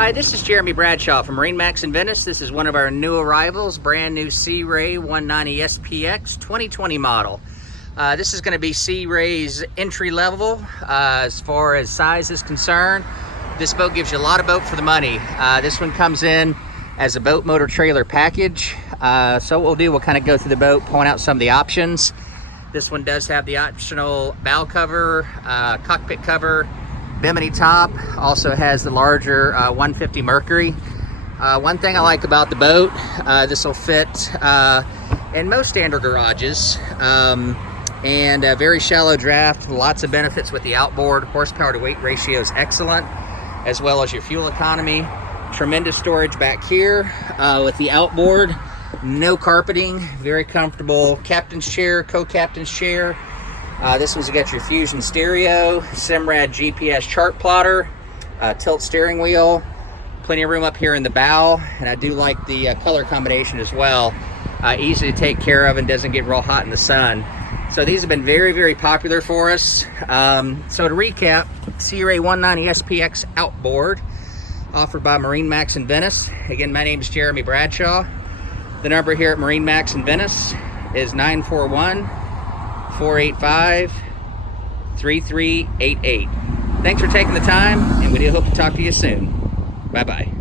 Hi, this is Jeremy Bradshaw from MarineMax in Venice. This is one of our new arrivals, brand new Sea Ray 190 SPX 2020 model. This is going to be Sea Ray's entry level as far as size is concerned. This boat gives you a lot of boat for the money. This one comes in as a boat motor trailer package. So what we'll do, we'll kind of go through the boat, point out some of the options. This one does have the optional bow cover, cockpit cover, bimini top, also has the larger 150 Mercury. One thing I like about the boat, this will fit in most standard garages, and a very shallow draft, lots of benefits with the outboard. Horsepower to weight ratio is excellent, as well as your fuel economy. Tremendous storage back here with the outboard. No carpeting, very comfortable captain's chair, co-captain's chair. This one's got your Fusion stereo, Simrad GPS chart plotter, tilt steering wheel, plenty of room up here in the bow, and I do like the color combination as well. Easy to take care of and doesn't get real hot in the sun. So these have been very, very popular for us. So to recap, Sea Ray 190 SPX outboard, offered by MarineMax in Venice. Again, my name is Jeremy Bradshaw. The number here at MarineMax in Venice is 941-485-3388. Thanks for taking the time, and we do hope to talk to you soon. Bye-bye.